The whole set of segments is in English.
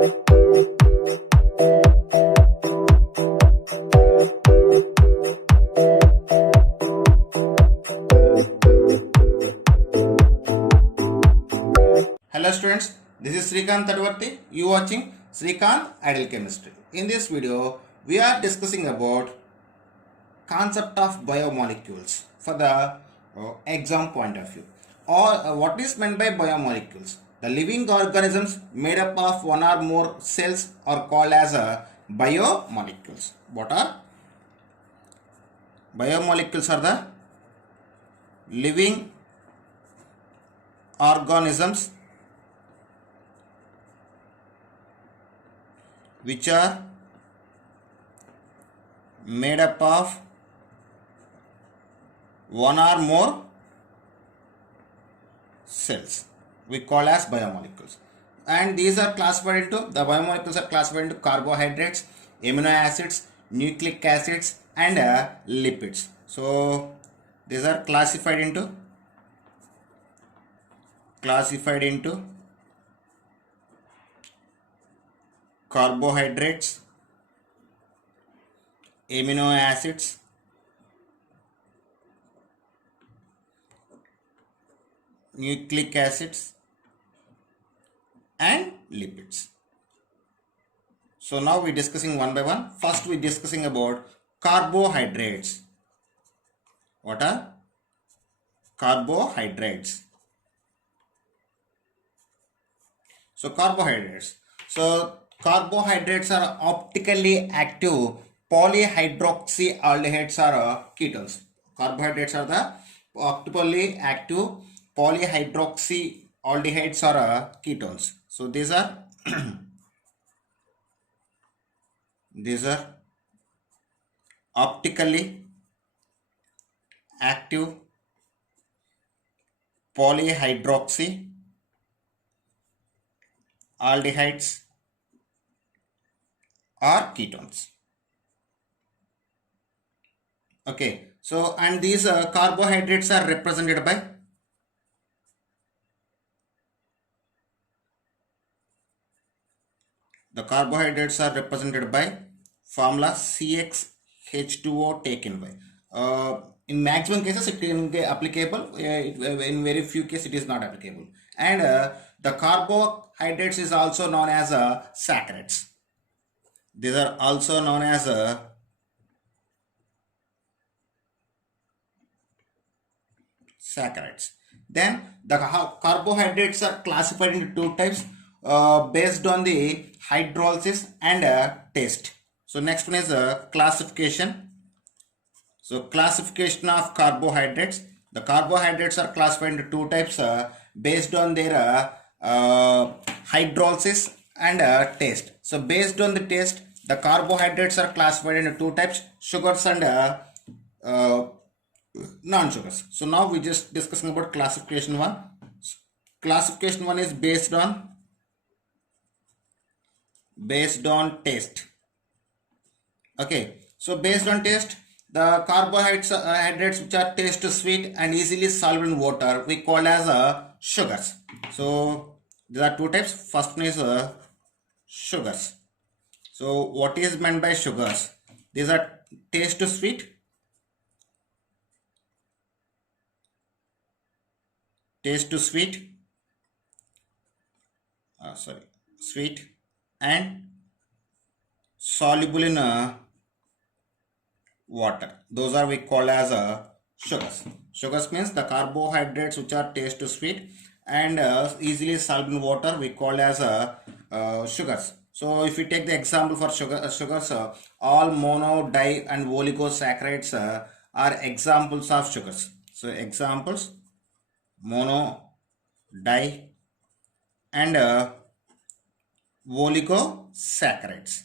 Hello students, this is Srikanth Tadwarti. You watching Srikanth Ideal Chemistry. In this video, we are discussing about concept of biomolecules for the exam point of view. Or what is meant by biomolecules? The living organisms made up of one or more cells are called as biomolecules. What are biomolecules? Are the living organisms which are made up of one or more cells we call as biomolecules, and these are classified into carbohydrates, amino acids, nucleic acids and lipids. So these are classified into carbohydrates, amino acids, nucleic acids and lipids. So now we are discussing one by one. First we are discussing about carbohydrates. What are carbohydrates? So carbohydrates are optically active polyhydroxyaldehydes or ketones. Carbohydrates are the optically active polyhydroxyaldehydes or ketones. So these are optically active polyhydroxyaldehydes or ketones. Okay, so and these carbohydrates are represented by formula CxH2O taken by. In maximum cases it can be applicable, in very few cases it is not applicable. And the carbohydrates is also known as saccharides. These are also known as saccharides. Then the carbohydrates are classified into two types based on the hydrolysis and taste. So next one is classification. So classification of carbohydrates. The carbohydrates are classified into two types based on their hydrolysis and taste. So based on the taste, the carbohydrates are classified into two types: sugars and non-sugars. So now we just discussing about classification one. Classification one is based on taste. Okay, so based on taste, the carbohydrates which are taste sweet and easily soluble in water we call as sugars. So there are two types. First one is sugars. So what is meant by sugars? These are taste sweet, sweet and soluble in water. Those are we call as sugars. Sugars means the carbohydrates which are taste sweet and easily soluble in water we call as sugars. So if we take the example for sugars, all mono, di and oligosaccharides are examples of sugars. So examples: mono, di and oligosaccharides.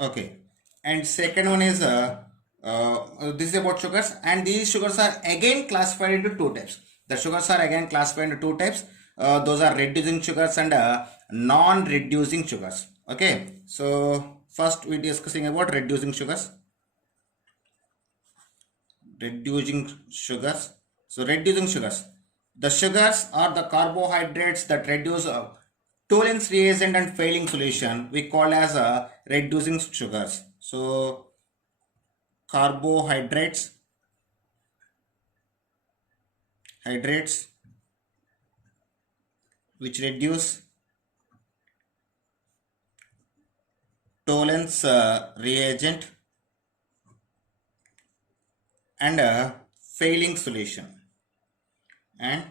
Okay, and second one is this is about sugars, and these sugars are again classified into two types. The sugars are again classified into two types. Those are reducing sugars and non-reducing sugars. Okay, so first we discussing about reducing sugars. So reducing sugars. The sugars are the carbohydrates that reduce Tollens reagent and failing solution we call as a reducing sugars. So carbohydrates, hydrates which reduce, Tollens reagent and a failing solution, and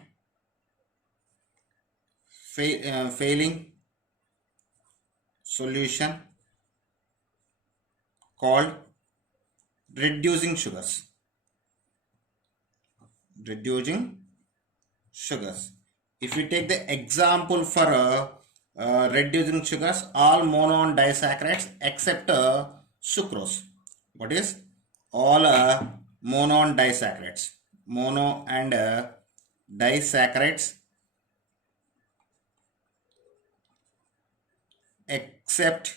failing solution called reducing sugars. Reducing sugars. If we take the example for reducing sugars, all mono and disaccharides except sucrose. What is? All mono and disaccharides. Mono and disaccharides except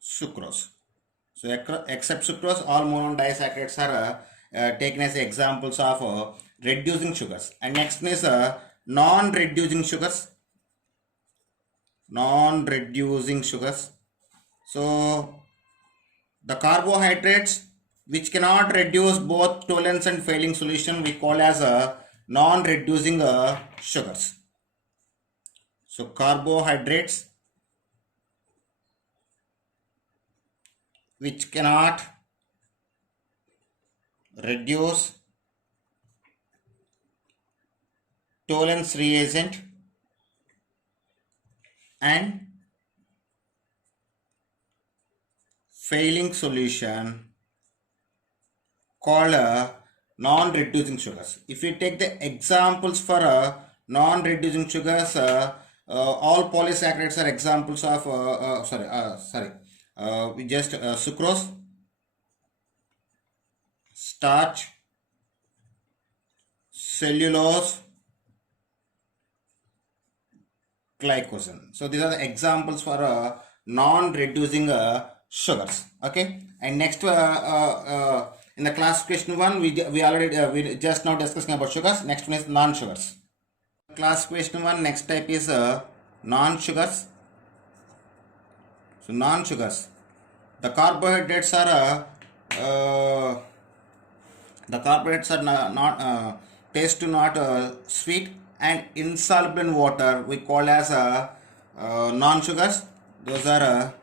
sucrose. So except sucrose, all monosaccharides are taken as examples of reducing sugars. And next is non-reducing sugars. Non-reducing sugars. So the carbohydrates which cannot reduce both Tollens and failing solution we call as non-reducing sugars. So carbohydrates which cannot reduce Tollens reagent and failing solution called non-reducing sugars. If we take the examples for non-reducing sugars, all polysaccharides are examples of we just sucrose, starch, cellulose, glycogen. So these are the examples for non-reducing sugars. Okay, and next in the classification one we already we just now discussing about sugars. Next one is non-sugars. Classification one, next type is non-sugars. So non-sugars, the carbohydrates are not taste not sweet and insoluble in water we call as non-sugars. Those are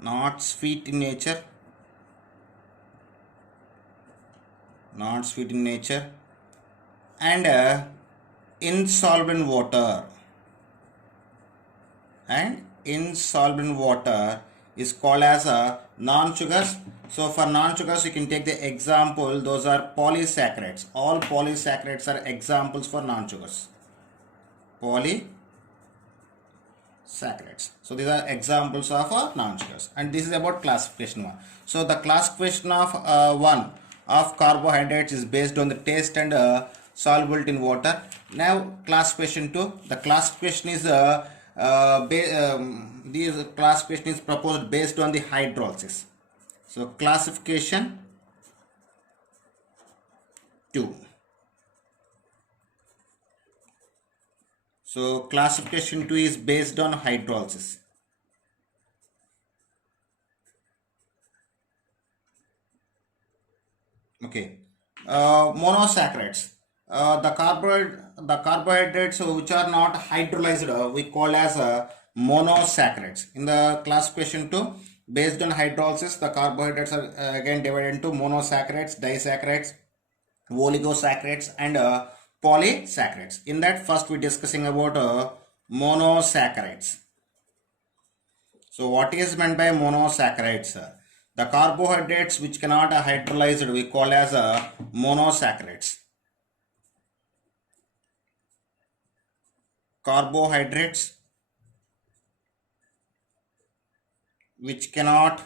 not sweet in nature, not sweet in nature, and insoluble in water, and insoluble in water is called as non-sugars. So for non-sugars you can take the example, those are polysaccharides. All polysaccharides are examples for non-sugars. Polysaccharides. So these are examples of non-sugars, and this is about classification one. So the classification of one of carbohydrates is based on the taste and solubility in water. Now classification 2, the classification is this classification is proposed based on the hydrolysis. So classification 2. So classification 2 is based on hydrolysis. Okay, monosaccharides. The carbohydrates which are not hydrolyzed we call as monosaccharides. In the classification 2, based on hydrolysis, the carbohydrates are again divided into monosaccharides, disaccharides, oligosaccharides, and polysaccharides. In that, first we discussing about monosaccharides. So what is meant by monosaccharides? The carbohydrates which cannot hydrolyzed we call as monosaccharides. Carbohydrates which cannot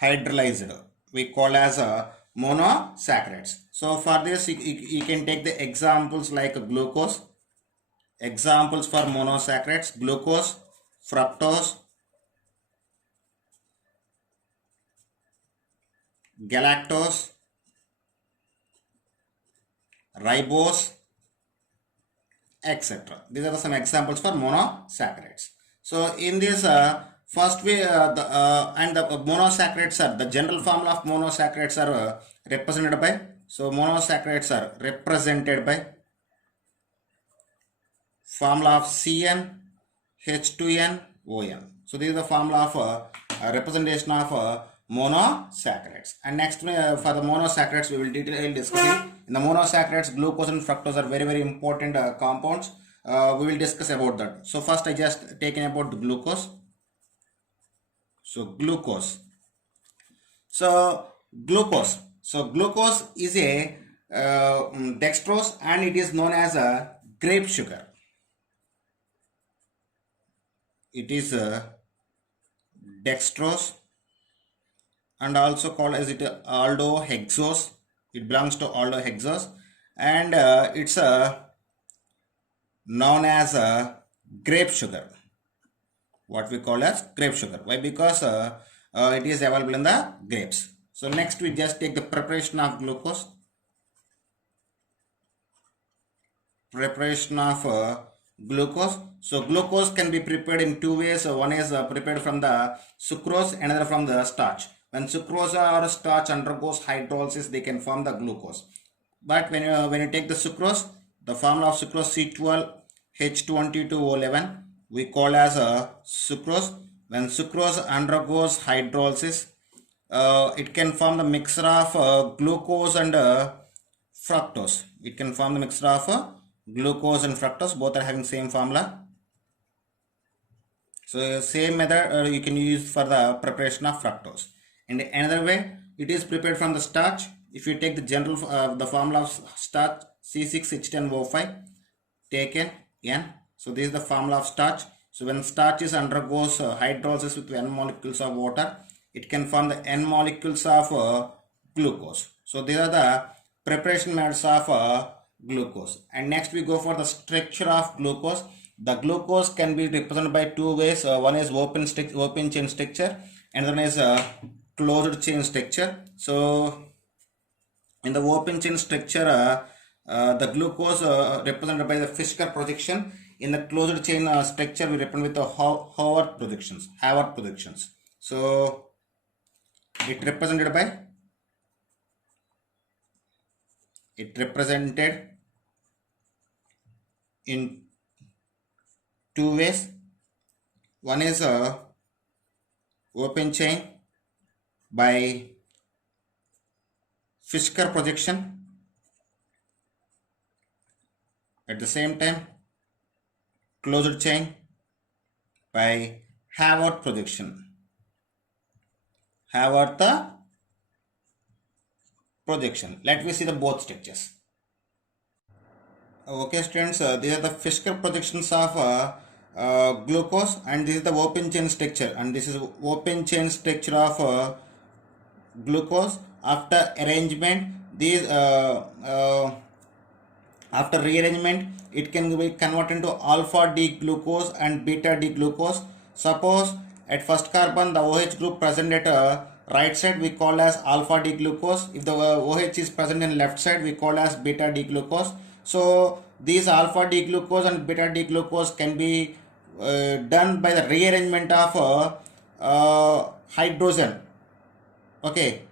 hydrolyzed we call as monosaccharides. So for this you can take the examples like glucose. Examples for monosaccharides: glucose, fructose, galactose, ribose, etc. These are some examples for monosaccharides. So in this first way, the monosaccharides are the general formula of monosaccharides are represented by. So monosaccharides are represented by formula of CN H2N ON. So this is the formula of representation of monosaccharides. And next for the monosaccharides we will detail discussing. In the monosaccharides, glucose and fructose are very important compounds. We will discuss about that. So first I just taken about the glucose. So glucose. So glucose is a dextrose and it is known as a grape sugar. It is dextrose and also called as it aldohexose. It belongs to aldohexose and it's known as grape sugar. What we call as grape sugar. Why? Because it is available in the grapes. So next we just take the preparation of glucose. Preparation of glucose. So glucose can be prepared in two ways. One is prepared from the sucrose, another from the starch. When sucrose or starch undergoes hydrolysis, they can form the glucose. But when you take the sucrose, the formula of sucrose C12H22O11 we call as sucrose. When sucrose undergoes hydrolysis, it can form the mixture of glucose and fructose. It can form the mixture of glucose and fructose. Both are having same formula. So same method you can use for the preparation of fructose. And another way, it is prepared from the starch. If you take the general the formula of starch C6H10O5 taken N. So this is the formula of starch. So when starch is undergoes hydrolysis with N molecules of water, it can form the N molecules of glucose. So these are the preparation methods of glucose. And next we go for the structure of glucose. The glucose can be represented by two ways. One is open chain structure and then is closed chain structure. So in the open chain structure, the glucose represented by the Fischer projection. In the closed chain structure, we represent with the Haworth projections. So it represented in two ways. One is open chain by Fischer projection. At the same time, closed chain by Haworth projection. Haworth projection. Let me see the both structures. Okay, students, these are the Fischer projections of glucose, and this is the open chain structure, and this is open chain structure of glucose. After arrangement, these after rearrangement, it can be converted into alpha D glucose and beta D glucose. Suppose at first carbon the OH group present at right side we call as alpha D glucose. If the OH is present in left side we call as beta D glucose. So these alpha D glucose and beta D glucose can be done by the rearrangement of hydrogen. Okay,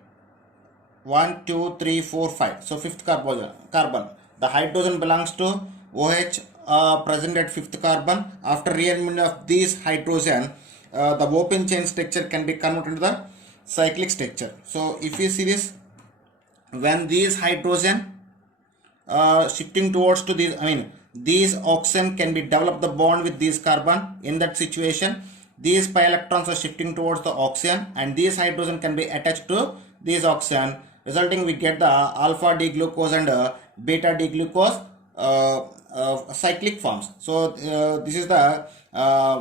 1 2 3 4 5. So fifth carbon. The hydrogen belongs to OH present at fifth carbon. After rearrangement of these hydrogen, the open chain structure can be converted into the cyclic structure. So if you see this, when these hydrogen shifting towards to these, these oxygen can be develop the bond with these carbon. In that situation, these pi electrons are shifting towards the oxygen, and these hydrogen can be attached to these oxygen, resulting we get the alpha D glucose and beta D glucose cyclic forms. So this is the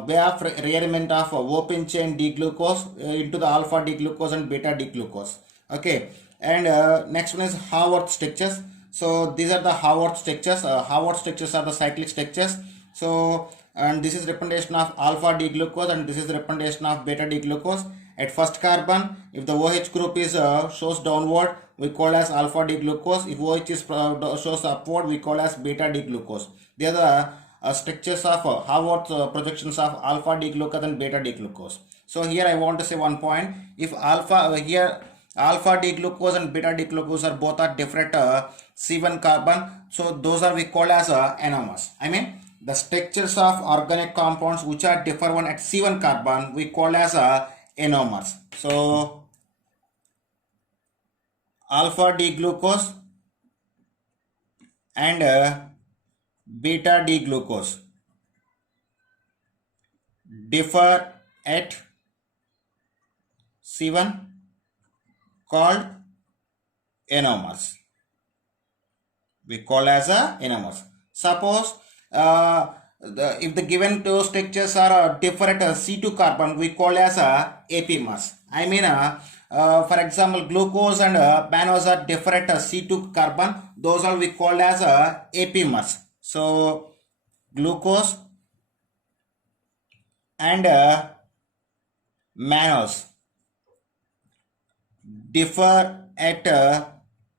way of rearrangement of open chain D glucose into the alpha D glucose and beta D glucose. Okay, and next one is Haworth structures. So these are the Haworth structures. Haworth structures are the cyclic structures. So and this is representation of alpha D glucose and this is the representation of beta D glucose. at first carbon. If the OH group is shows downward, we call as alpha D glucose. If OH is shows upward, we call as beta D glucose. They are the structures of Harvard projections of alpha D glucose and beta D glucose. So here I want to say one point. If alpha D glucose and beta D glucose are both are different C1 carbon, so those are we call as anomers. I mean the structures of organic compounds which are differ one at C1 carbon we call as anomers. So alpha D glucose and beta D glucose differ at C1 called anomers. We call as anomers. Suppose if the given two structures are different C2 carbon, we call as apmers. I mean, for example, glucose and mannose are different C2 carbon. Those are we call as apmers. So glucose and mannose differ at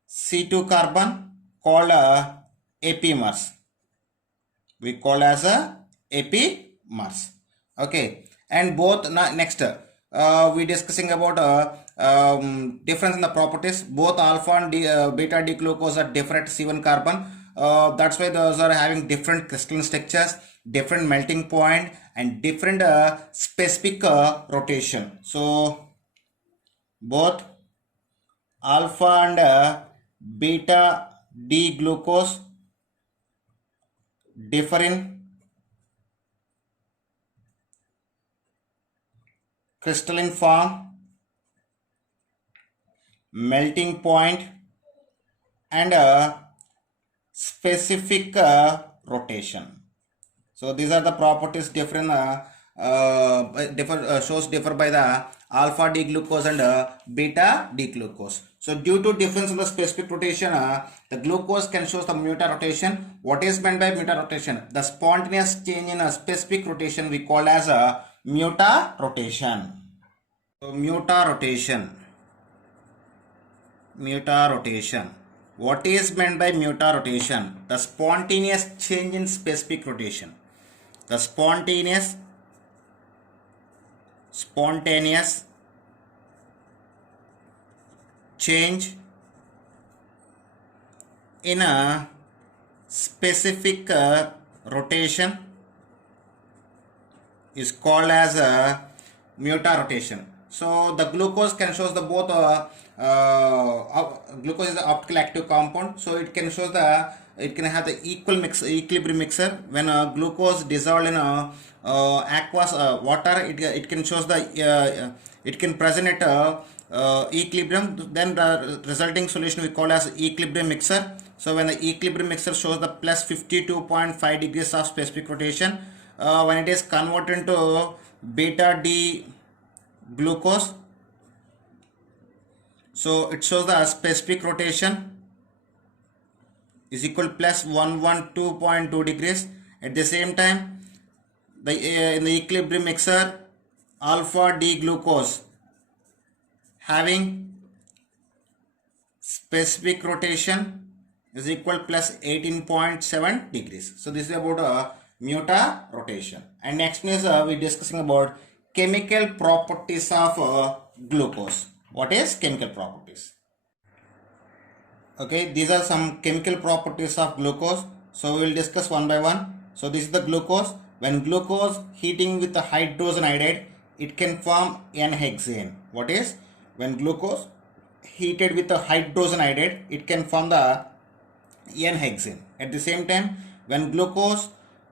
C2 carbon called apmers. We call as apmers. Okay, and both next we discussing about difference in the properties. Both alpha and beta D glucose are different C1 carbon. That's why those are having different crystalline structures, different melting point, and different specific rotation. So both alpha and beta D glucose differ in crystalline form, melting point, and specific rotation. So these are the properties different differ by the alpha D glucose and beta D glucose. So due to difference in the specific rotation, the glucose can show the muta rotation. What is meant by muta rotation? The spontaneous change in a specific rotation we call as a muta rotation. So muta rotation. What is meant by muta rotation? The spontaneous change in specific rotation. The spontaneous change in a specific rotation is called as a muta rotation. So the glucose can show the both glucose is an optical active compound, so it can show it can have the equilibrium mixer. When glucose dissolved in aqueous water, it can show it can present at equilibrium. Then the resulting solution we call as equilibrium mixer. So when the equilibrium mixer shows the plus 52.5 degrees of specific rotation, when it is converted into beta D glucose, so it shows the specific rotation is equal plus 112.2 degrees. At the same time, in the equilibrium mixer, alpha D glucose having specific rotation is equal plus 18.7 degrees. So this is about muta rotation. And next is we discussing about chemical properties of glucose. What is chemical properties? Okay, these are some chemical properties of glucose. So we will discuss one by one. So this is the glucose. When glucose heating with the hydrogen iodide, it can form N-hexane. What is? When glucose heated with the hydrogen iodide, it can form the N-hexane. At the same time, when glucose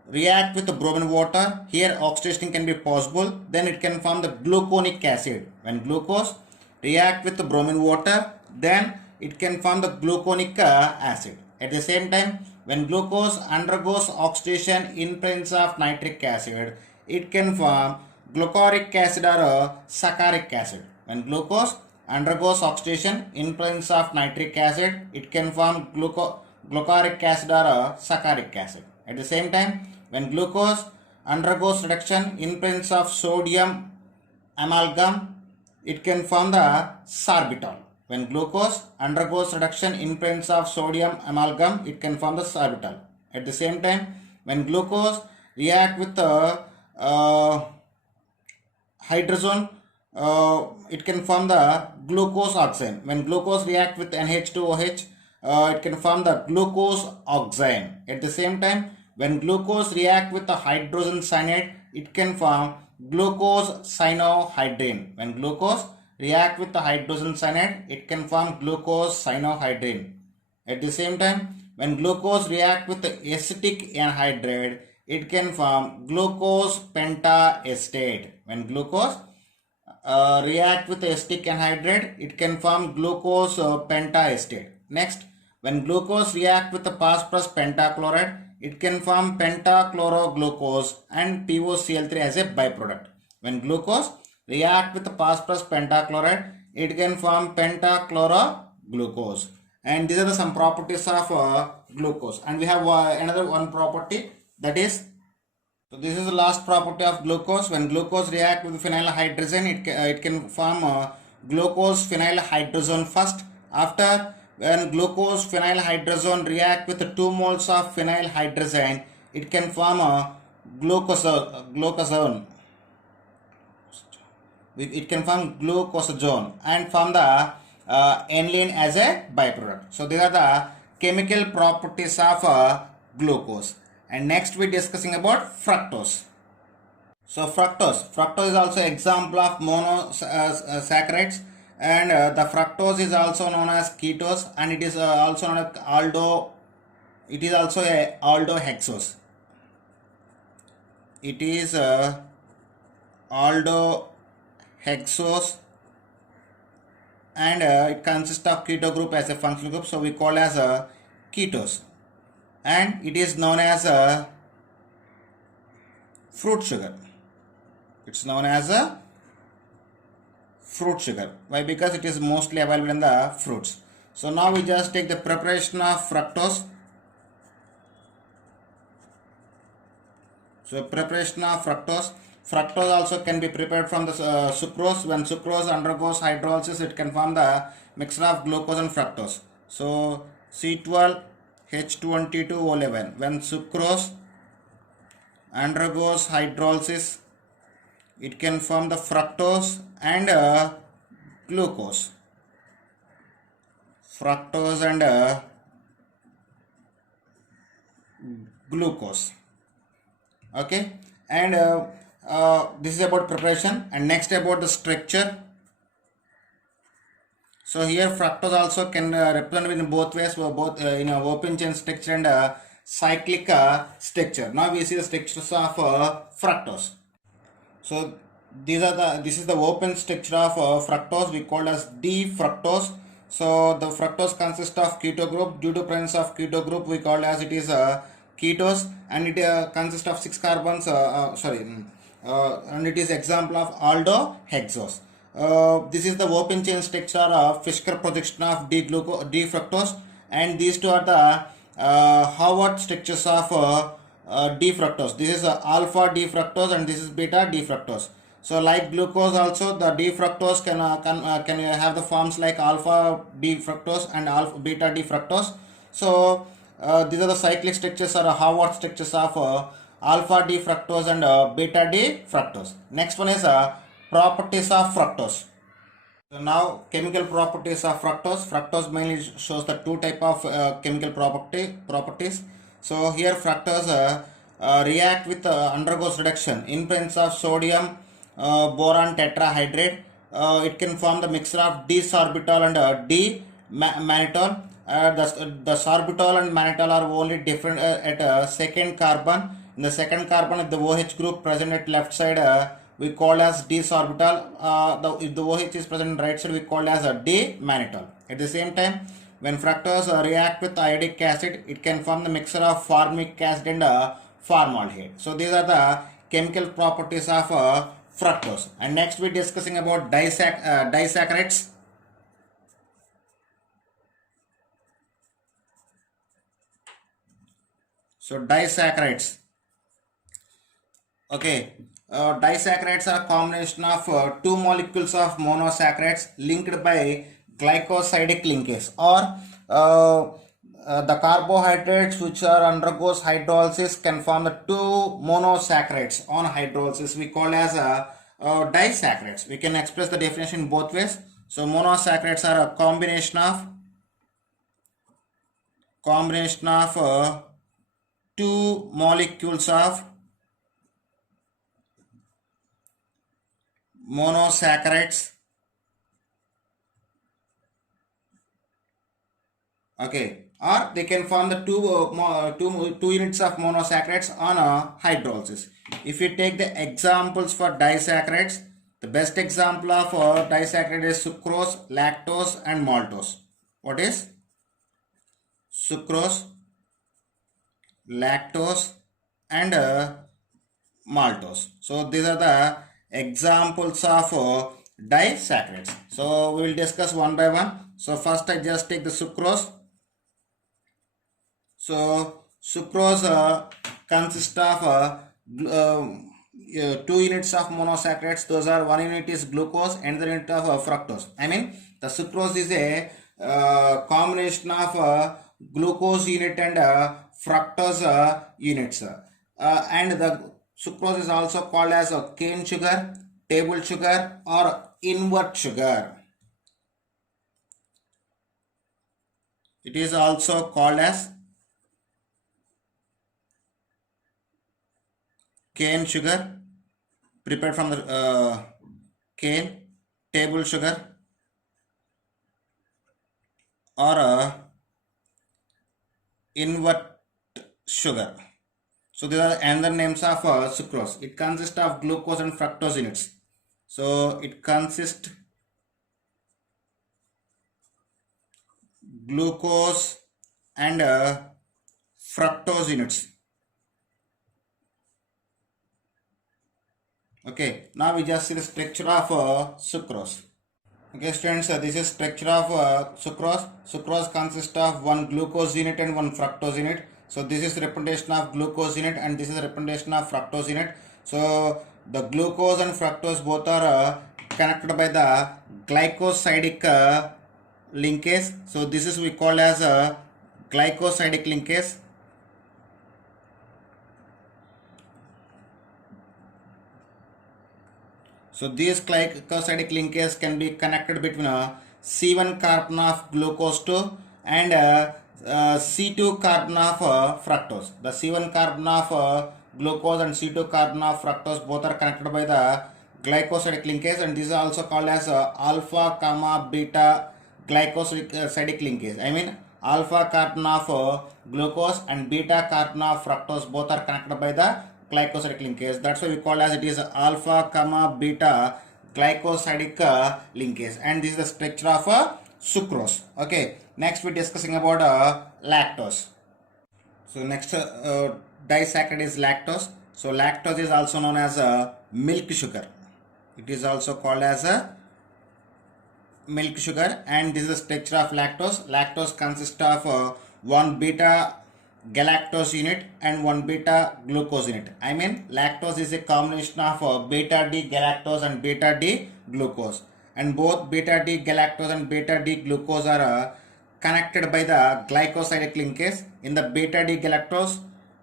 react with the bromine water, here oxidation can be possible, then it can form the gluconic acid. When glucose react with the bromine water, then it can form the gluconic acid. At the same time, when glucose undergoes oxidation in presence of nitric acid, it can form glucoric acid or saccharic acid. When glucose undergoes oxidation in presence of nitric acid, it can form glucoric acid or saccharic acid. At the same time, when glucose undergoes reduction in presence of sodium amalgam, it can form the sorbitol. When glucose undergoes reduction in presence of sodium amalgam, it can form the sorbitol. At the same time, when glucose react with the hydrogen, it can form the glucose oxide. When glucose react with NH2OH, it can form the glucose oxide. At the same time, when glucose react with the hydrogen cyanide, it can form glucose cyanohydrine. When glucose react with the hydrogen cyanide, it can form glucose cyanohydrine. At the same time, when glucose react with the acetic anhydride, it can form glucose pentaestate. When glucose react with acetic anhydride, it can form glucose pentaestate. Next, when glucose react with the phosphorus pentachloride, it can form pentachloroglucose and POCl3 as a byproduct. When glucose react with the phosphorus pentachloride, it can form pentachloroglucose. And these are some properties of glucose. And we have another one property, that is, so this is the last property of glucose. When glucose react with phenyl hydrogen, it can form glucose phenyl hydrogen first. After, when glucose phenyl hydrogen react with 2 moles of phenyl hydrogen, it can form a glucosone. It can form glucosone and form the aniline as a byproduct. So these are the chemical properties of glucose. And next we discussing about fructose. So fructose is also example of monosaccharides, and the fructose is also known as ketose, and it is also known as it is also a aldohexose. It is aldohexose, and it consists of keto group as a functional group, so we call as a ketose, and it is known as a fruit sugar. It's known as a fruit sugar. Why? Because it is mostly available in the fruits. So now we just take the preparation of fructose. So preparation of fructose. Fructose also can be prepared from the sucrose. When sucrose undergoes hydrolysis, it can form the mixture of glucose and fructose. So C12H22O11. When sucrose undergoes hydrolysis, it can form the fructose and glucose. Fructose and glucose. Okay, and this is about preparation. And next about the structure. So here fructose also can represent in both ways, both in a open chain structure and cyclic structure. Now we see the structures of fructose. So this is the open structure of fructose, we call as D-fructose. So the fructose consists of keto group. Due to presence of keto group, we call as it is ketose, and it consists of 6 carbons. And it is example of aldohexose. This is the open chain structure of Fischer projection of D-fructose, and these two are the Howard structures of D-fructose. This is alpha D-fructose and this is beta D-fructose. So like glucose also, the D-fructose can have the forms like alpha D-fructose and alpha beta D-fructose. So these are the cyclic structures or Howard structures of alpha D-fructose and beta D-fructose. Next one is properties of fructose. So now chemical properties of fructose. Fructose mainly shows the two type of chemical properties. So here fructose react with undergoes reduction in presence of sodium boron tetrahydrate. It can form the mixture of D-sorbitol and D-mannitol. The sorbitol and mannitol are only different at second carbon. In the second carbon, if the OH group present at left side, we call as D-sorbitol. If the OH is present on right side, we call as a D-mannitol. At the same time, when fructose react with iodic acid, it can form the mixture of formic acid and formaldehyde. So these are the chemical properties of fructose. And next we are discussing about disaccharides. So disaccharides. Okay. Disaccharides are a combination of two molecules of monosaccharides linked by glycosidic linkage, or the carbohydrates which are undergoes hydrolysis can form the two monosaccharides on hydrolysis. We call as disaccharides. We can express the definition both ways. So monosaccharides are a combination of two molecules of monosaccharides, okay, or they can form the two units of monosaccharides on a hydrolysis. If you take the examples for disaccharides, the best example of disaccharide is sucrose, lactose and maltose. What is sucrose, lactose and maltose? So these are the examples of disaccharides. So we will discuss one by one. So first I just take the sucrose. So sucrose consists of two units of monosaccharides. Those are, one unit is glucose and the unit of fructose. I mean, the sucrose is a combination of glucose unit and fructose units. And the sucrose is also called as cane sugar, table sugar or invert sugar. It is also called as cane sugar, prepared from the cane, table sugar or invert sugar. So these are another names of sucrose. It consists of glucose and fructose units. So it consists glucose and fructose units. Okay, now we just see the structure of sucrose. Okay students, this is structure of sucrose. Sucrose consists of one glucose unit and one fructose unit. So this is representation of glucose unit and this is representation of fructose unit. So the glucose and fructose both are connected by the glycosidic linkage. So this is we call as a glycosidic linkage. So these glycosidic linkages can be connected between a C1 carbon of glucose 2 and C2 carbon of fructose. The C1 carbon of glucose and C2 carbon of fructose both are connected by the glycosidic linkage, and this is also called as alpha comma beta glycosidic linkage. I mean, alpha carbon of glucose and beta carbon of fructose both are connected by the glycosidic linkage. That's why we call as it is alpha comma beta glycosidic linkage, and this is the structure of sucrose. Okay, next we're discussing about lactose. So next disaccharide is lactose. So lactose is also known as milk sugar. It is also called as a milk sugar, and this is the structure of lactose. Lactose consists of one beta galactose unit and one beta glucose unit. I mean, lactose is a combination of beta D galactose and beta D glucose, and both beta D galactose and beta D glucose are connected by the glycosidic linkage. In the beta D galactose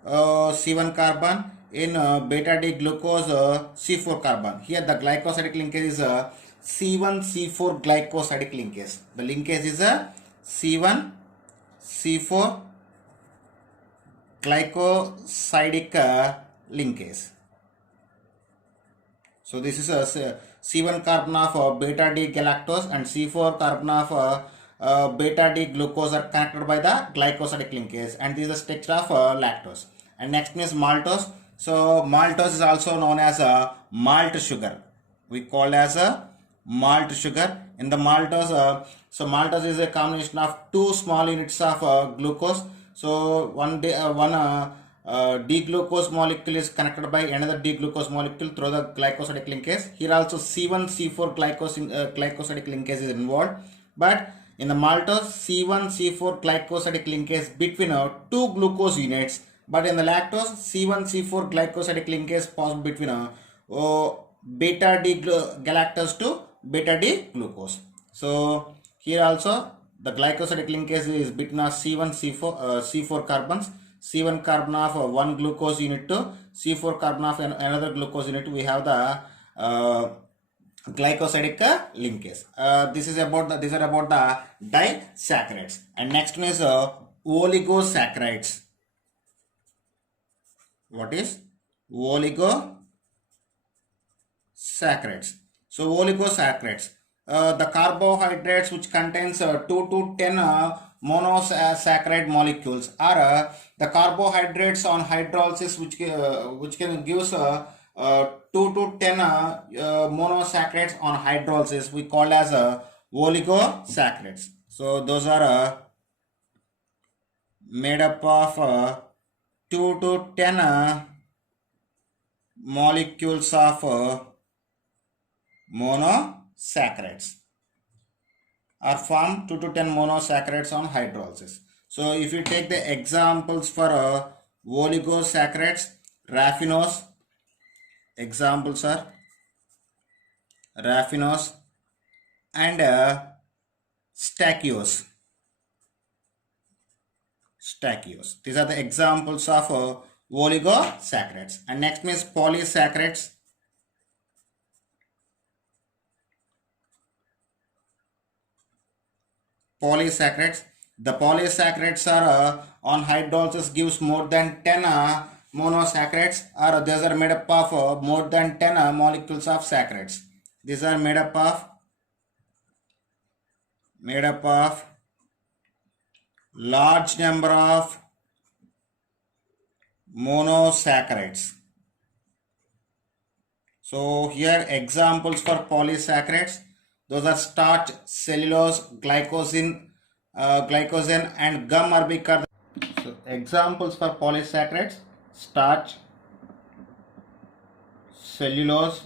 C1 carbon, in beta D glucose C4 carbon. Here the glycosidic linkage is C1 C4 glycosidic linkage. The linkage is a C1 C4 glycosidic linkage. So this is a C1 carbon of beta D galactose and C4 carbon of beta D glucose are connected by the glycosidic linkage, and this is the structure of lactose. And next is maltose. So maltose is also known as a malt sugar. We call as a malt sugar. In the maltose, so maltose is a combination of two small units of glucose. So one D-glucose molecule is connected by another D-glucose molecule through the glycosidic linkage. Here also C1 C4 glycosidic linkage is involved, but in the maltose C1 C4 glycosidic linkage between two glucose units, but in the lactose C1 C4 glycosidic linkage possible between beta D galactose to beta D glucose. So here also the glycosidic linkage is between C1 C4 carbons, C1 carbon of one glucose unit to C4 carbon of another glucose unit. We have the glycosidic linkage. These are about the disaccharides. And next one is oligosaccharides. What is oligosaccharides? So oligosaccharides, the carbohydrates which contains 2 to 10 monosaccharide molecules are the carbohydrates on hydrolysis which can give 2 to 10 monosaccharides on hydrolysis we call as oligosaccharides. So those are made up of 2 to 10 molecules of monosaccharides are formed 2 to 10 monosaccharides on hydrolysis. So if you take the examples for oligosaccharides, raffinose, examples are raffinose and stachyose. These are the examples of oligosaccharides. And next is polysaccharides. The polysaccharides are on hydrolysis gives more than 10 monosaccharides, or these are made up of more than 10 molecules of saccharides. These are made up of large number of monosaccharides. So here examples for polysaccharides, those are starch, cellulose, glycogen and gum arabic are so examples for polysaccharides: starch, cellulose,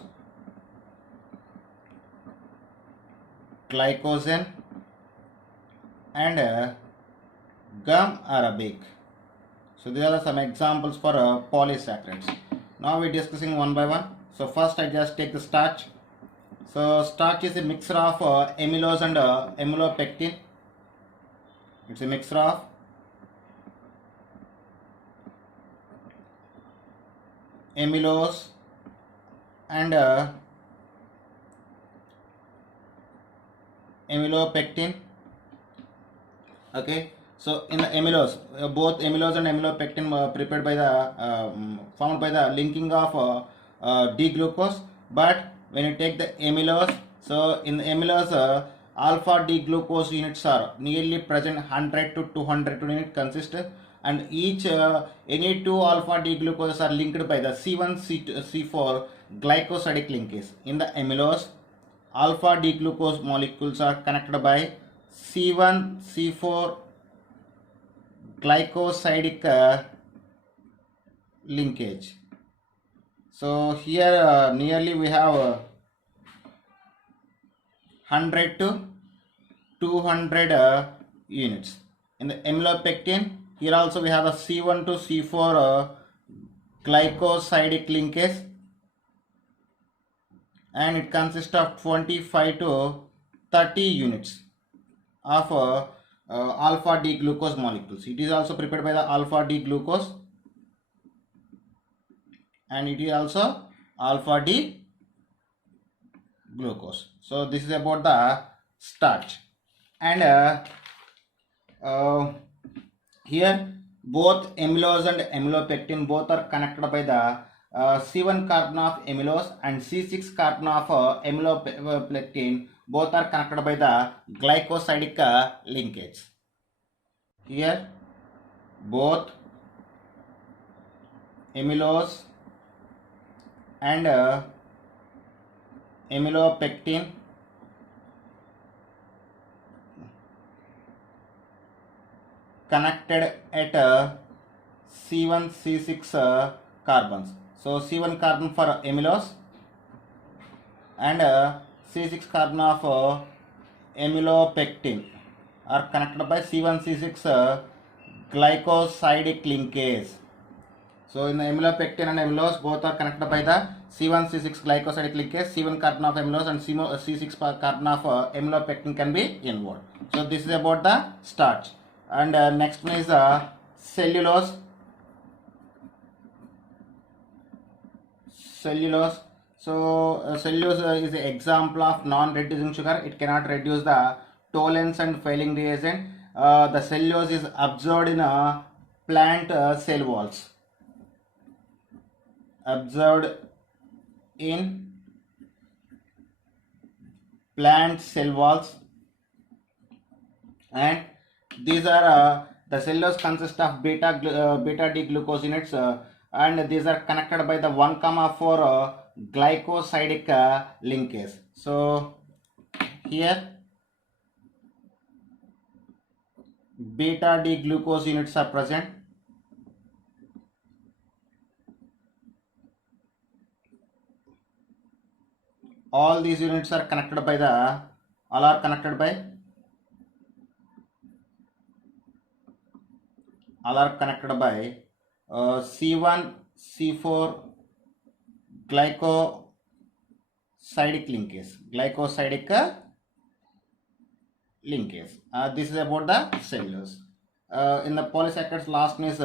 glycogen and gum arabic. So these are some examples for polysaccharides. Now we're discussing one by one. So first I just take the starch. So starch is a mixture of amylose and amylopectin. It's a mixture of amylose and amylopectin. Okay. So in the amylose, both amylose and amylopectin prepared by the found by the linking of D-glucose. But when you take the amylose, so in the amylose alpha D-glucose units are nearly present 100 to 200 unit consist, and each any two alpha D-glucose are linked by the C1 C4 glycosidic linkage. In the amylose, alpha D-glucose molecules are connected by C1 C4 glycosidic linkage. So here nearly we have 100 to 200 units. In the amylopectin, here also we have a C1 to C4 glycosidic linkage, and it consists of 25 to 30 units of alpha D glucose molecules. It is also prepared by the alpha D glucose, and it is also alpha D glucose. So this is about the starch. And here both amylose and amylopectin both are connected by the C1 carbon of amylose and C6 carbon of amylopectin both are connected by the glycosidic linkage. Here both amylose and amylopectin connected at C1 C6 carbons. So C1 carbon for amylose and C6 carbon of amylopectin are connected by C1 C6 glycosidic linkage. So in the amylopectin and amylose, both are connected by the C1 C6 glycosidic linkage. C1 carbon of amylose and C6 carbon of amylopectin can be involved. So this is about the starch. And next one is cellulose. Cellulose. So cellulose is an example of non-reducing sugar. It cannot reduce the tolerance and failing reagent. The cellulose is absorbed in plant cell walls. Absorbed in plant cell walls, and these are the cellulose consist of beta D glucosinates, and these are connected by the 1,4 glycosidic linkage. So here beta D glucose units are present. All these units are connected by C1 C4 glycosidic linkage. This is about the cellulose. In the polysaccharides, last one is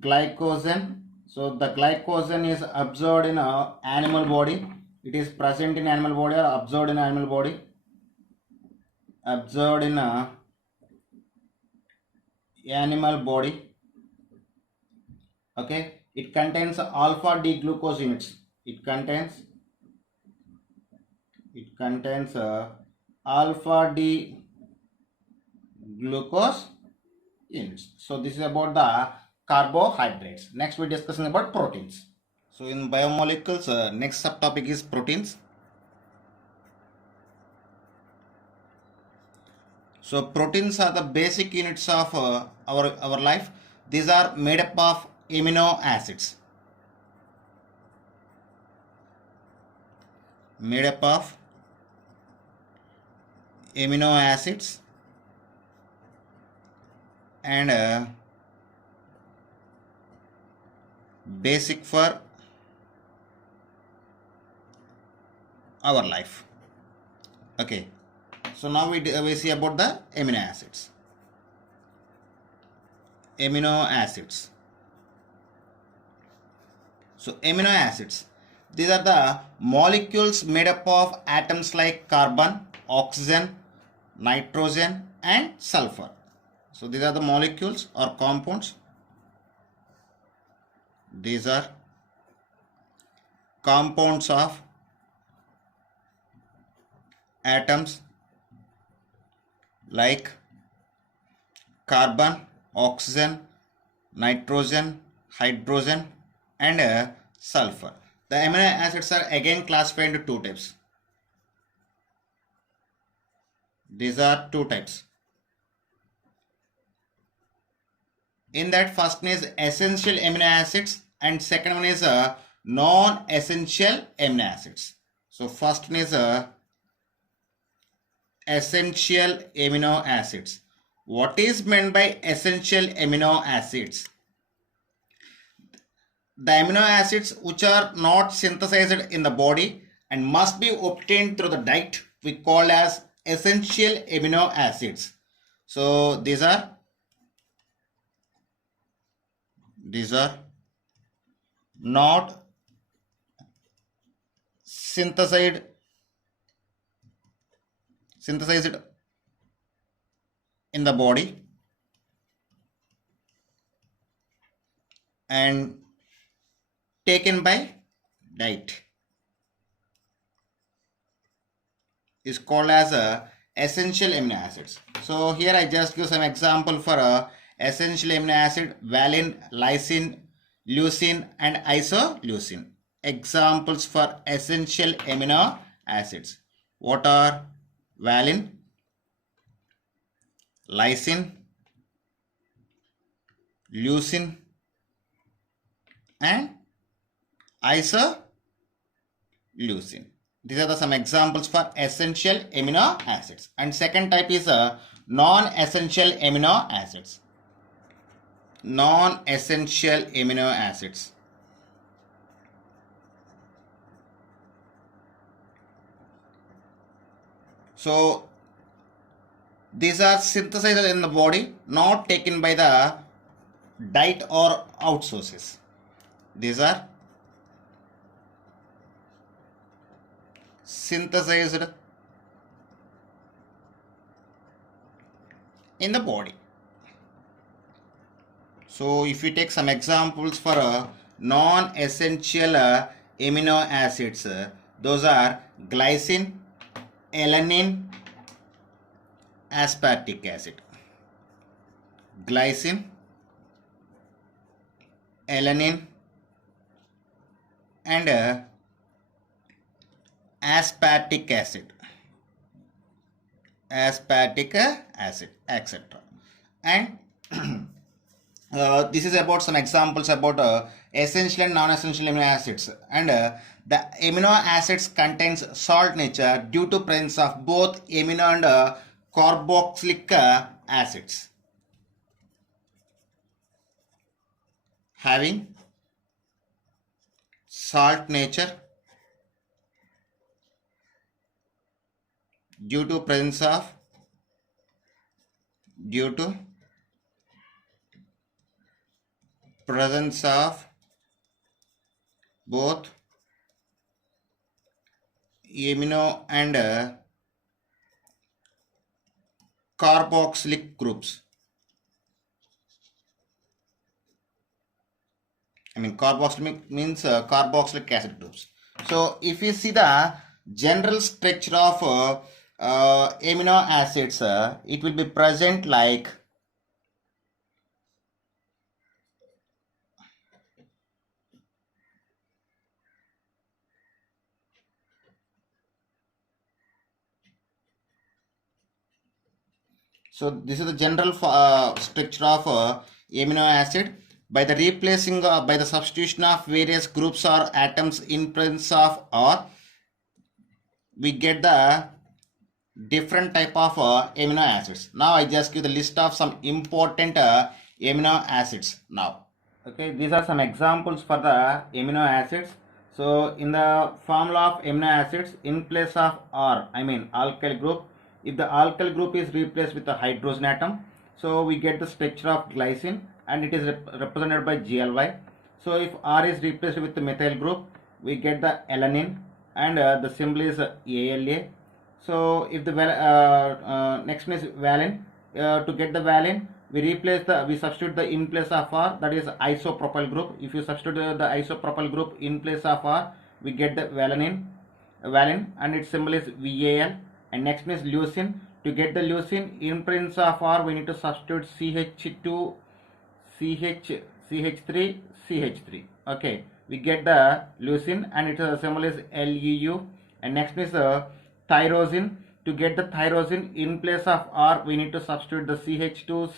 glycogen. So the glycogen is absorbed in animal body. It is present in animal body or absorbed in animal body. Absorbed in animal body. Okay, it contains alpha D glucose units. It contains alpha D glucose units. So this is about the carbohydrates. Next we are discussing about proteins. So in biomolecules, next subtopic is proteins. So proteins are the basic units of our life. These are made up of amino acids. And basic for our life. Okay, so now we see about the amino acids. So amino acids, these are the molecules made up of atoms like carbon, oxygen, nitrogen and sulfur. So these are the molecules or compounds. These are compounds of atoms like carbon, oxygen, nitrogen, hydrogen and sulfur. The amino acids are again classified into two types. These are two types. In that, first one is essential amino acids and second one is non-essential amino acids. So first one is essential amino acids. What is meant by essential amino acids? The amino acids which are not synthesized in the body and must be obtained through the diet, we call as essential amino acids. So these are not synthesized in the body and taken by diet is called as essential amino acids. So here I just give some example for essential amino acid: valine, lysine, leucine and isoleucine. Examples for essential amino acids: what are valine, lysine, leucine and isoleucine. These are some examples for essential amino acids. And second type is non-essential amino acids. non-essential amino acids. So these are synthesized in the body, not taken by the diet or outsources. These are synthesized in the body. So if we take some examples for non-essential amino acids, those are glycine, alanine, aspartic acid. Glycine, alanine, and aspartic acid, etc. And this is about some examples about essential and non-essential amino acids. And the amino acids contains salt nature due to presence of both amino and carboxylic acids having salt nature due to presence of both amino and carboxylic groups. Carboxylic means carboxylic acid groups. So if you see the general structure of amino acids, it will be present like so. This is the general structure of amino acid. By the replacing by the substitution of various groups or atoms in presence of or, we get the different type of amino acids. Now I just give the list of some important amino acids now. Okay, these are some examples for the amino acids. So in the formula of amino acids, in place of R, alkyl group, if the alkyl group is replaced with a hydrogen atom, so we get the structure of glycine and it is represented by GLY. So if R is replaced with the methyl group, we get the alanine and the symbol is ALA. So if the next one is valine, to get the valine, we substitute the in place of R, that is isopropyl group. If you substitute the isopropyl group in place of R, we get the valine, and its symbol is VAL. And next one is leucine. To get the leucine in presence of R, we need to substitute CH2, CH3, CH3. Okay, we get the leucine and its symbol is LEU. And next is tyrosine. To get the tyrosine in place of R, we need to substitute the CH2,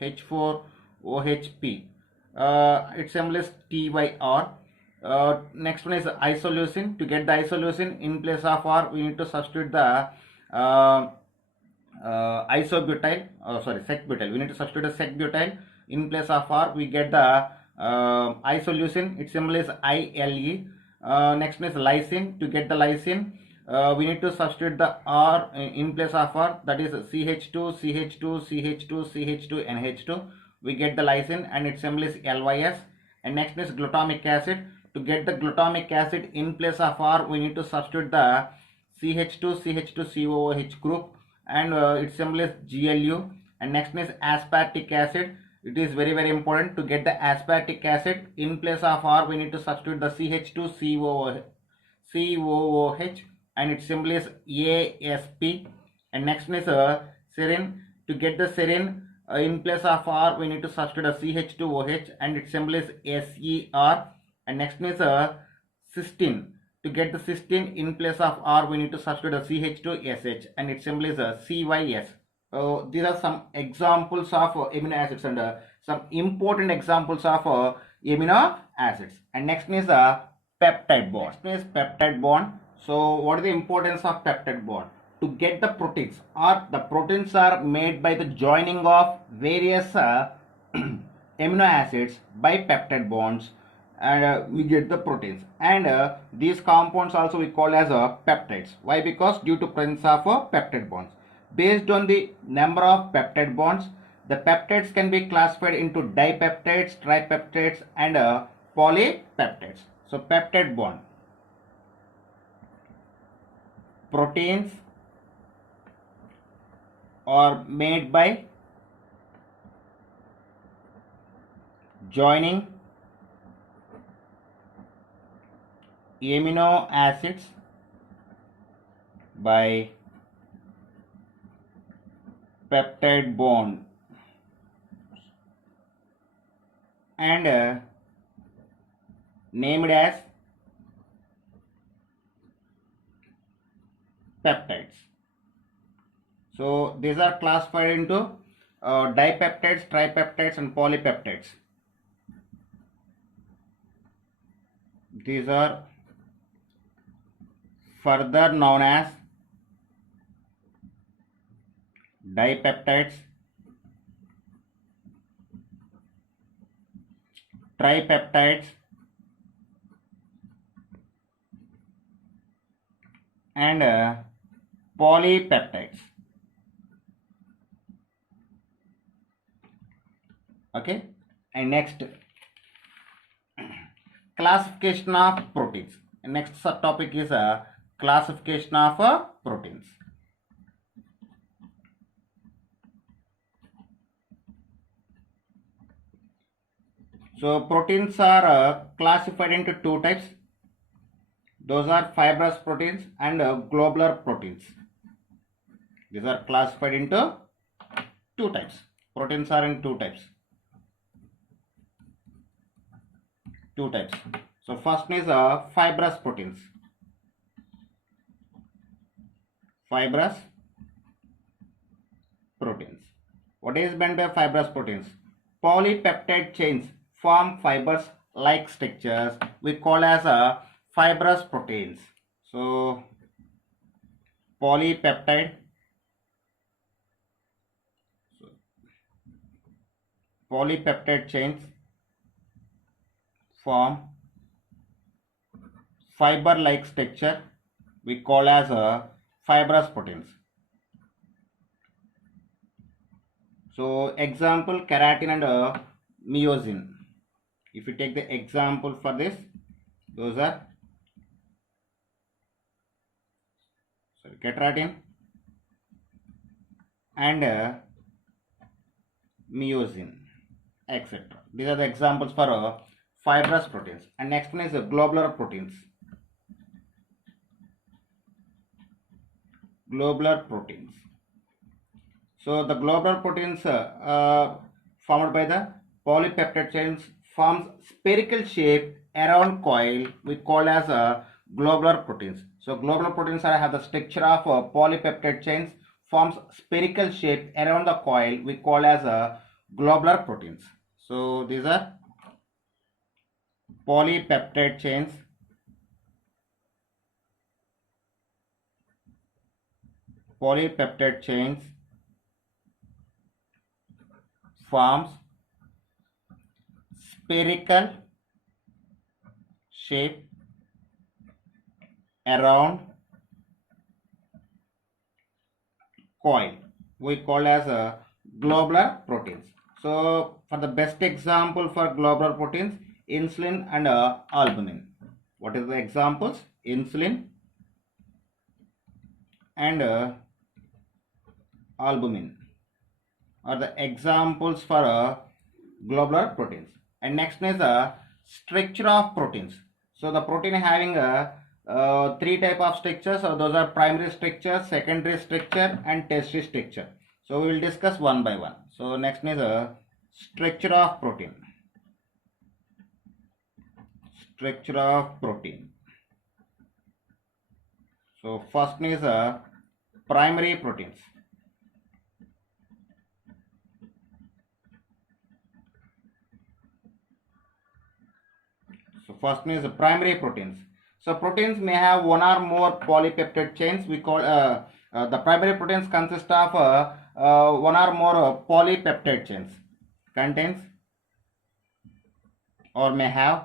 C6H4, OHP. Its symbol is TYR. Next one is isoleucine. To get the isoleucine in place of R, we need to substitute the sec-butyl. We need to substitute a sec-butyl in place of R. We get the isoleucine. Its symbol is ILE. Next one is lysine. To get the lysine, we need to substitute the R in place of R, that is CH2, CH2, CH2, CH2, NH2. We get the lysine and its symbol is LYS. And next is glutamic acid. To get the glutamic acid in place of R, we need to substitute the CH2, CH2, COOH group and its symbol is GLU. And next is aspartic acid. It is very important. To get the aspartic acid in place of R, we need to substitute the CH2, COOH and its symbol is ASP. And next is serine. To get the serine in place of R, we need to substitute a CH2OH and its symbol is SER. And next is cysteine. To get the cysteine in place of R, we need to substitute a CH2SH and its symbol is CYS. These are some examples of amino acids and some important examples of amino acids. And next is the peptide bond. Next is peptide bond. So what is the importance of peptide bond? To get the proteins, or the proteins are made by the joining of various amino acids by peptide bonds, and we get the proteins. And these compounds also we call as peptides. Why? Because due to presence of peptide bonds. Based on the number of peptide bonds, the peptides can be classified into dipeptides, tripeptides, and polypeptides. So peptide bond. Proteins are made by joining amino acids by peptide bond, and named as peptides. So these are classified into dipeptides, tripeptides, and polypeptides. These are further known as dipeptides, tripeptides, and polypeptides. Okay, and next, classification of proteins. Next subtopic is classification of proteins. So proteins are classified into two types. Those are fibrous proteins and globular proteins. These are classified into two types. Proteins are in two types. Two types. So first is fibrous proteins. Fibrous proteins. What is meant by fibrous proteins? Polypeptide chains form fibers like structures we call as fibrous proteins. So polypeptide chains form fiber like structure we call as fibrous proteins. So example, keratin and myosin. If you take the example for this, those are keratin and myosin, etc. These are the examples for fibrous proteins. And next one is globular proteins. Globular proteins. So the globular proteins formed by the polypeptide chains forms spherical shape around coil we call as globular proteins. So globular proteins have the structure of polypeptide chains forms spherical shape around the coil we call as globular proteins. So these are polypeptide chains forms spherical shape around coil we call as globular proteins. So for the best example for globular proteins, insulin and albumin. What is the examples? Insulin and albumin are the examples for globular proteins. And next is structure of proteins. So the protein having three type of structures. So those are primary structure, secondary structure, and tertiary structure. So we will discuss one by one. So next is structure of protein. Structure of protein. So first is primary proteins. So first is primary proteins. So proteins may have one or more polypeptide chains. We call the primary proteins consist of one or more polypeptide chains. Contains or may have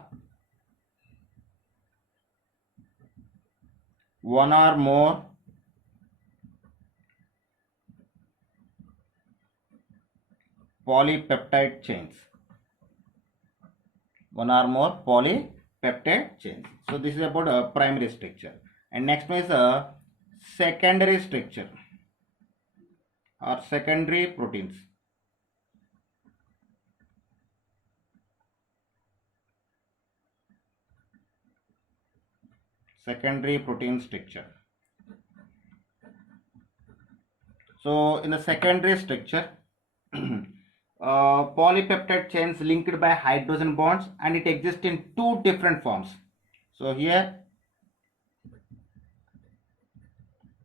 one or more polypeptide chains. One or more polypeptide chains. So this is about a primary structure. And next one is a secondary structure or secondary proteins. Secondary protein structure. So in the secondary structure, polypeptide chains linked by hydrogen bonds, and it exists in two different forms. So here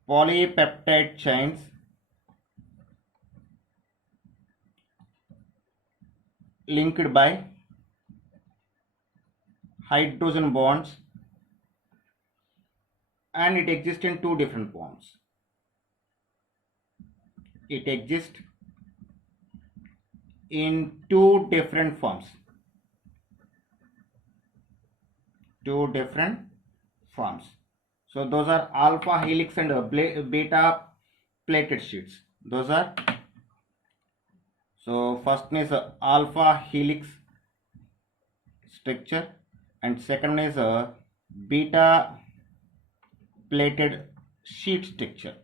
polypeptide chains linked by hydrogen bonds, and it exists in two different forms. It exists in two different forms. Two different forms. So those are alpha helix and beta plated sheets. Those are, so first one is alpha helix structure, and second one is a beta plated sheet structure.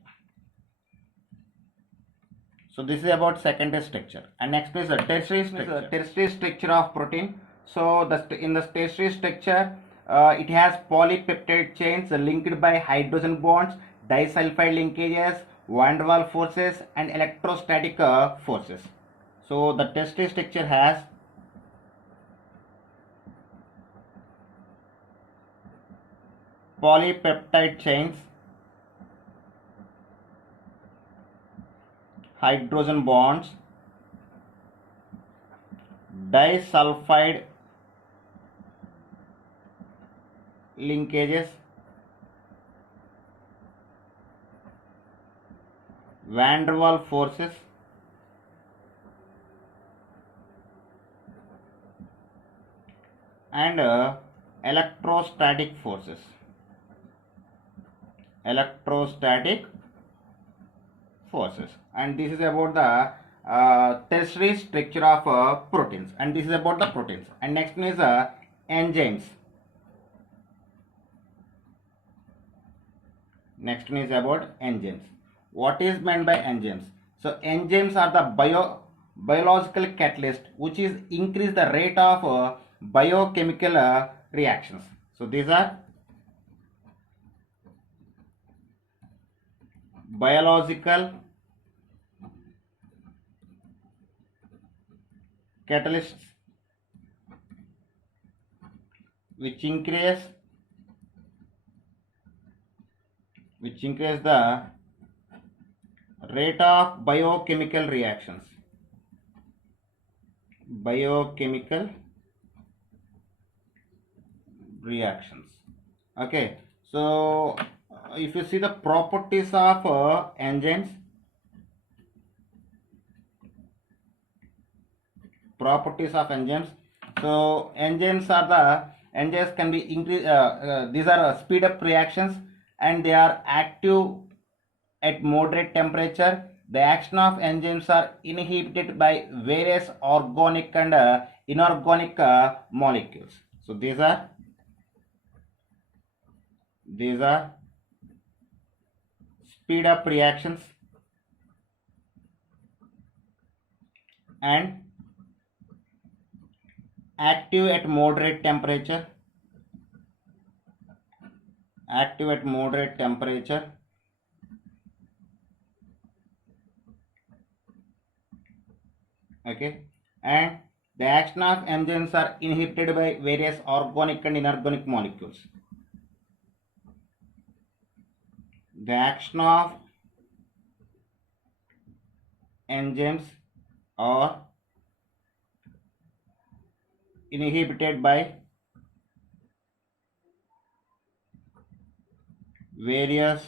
So this is about secondary structure. And next is a tertiary structure. Tertiary structure of protein. So in the tertiary structure, it has polypeptide chains linked by hydrogen bonds, disulfide linkages, van der Waals forces, and electrostatic forces. So the tertiary structure has polypeptide chains, hydrogen bonds, disulfide linkages, van der Waals forces, and electrostatic forces. Electrostatic forces. And this is about the tertiary structure of proteins, and this is about the proteins. And next one is enzymes. Next one is about enzymes. What is meant by enzymes? So enzymes are the biological catalyst which is increase the rate of biochemical reactions. So these are biological catalysts which increase the rate of biochemical reactions. Biochemical reactions. Okay, so if you see the properties of enzymes, so enzymes can be increased. These are speed up reactions, and they are active at moderate temperature. The action of enzymes are inhibited by various organic and inorganic molecules. So these are speed up reactions and active at moderate temperature. Okay, and the action of enzymes are inhibited by various organic and inorganic molecules. The action of enzymes are inhibited by various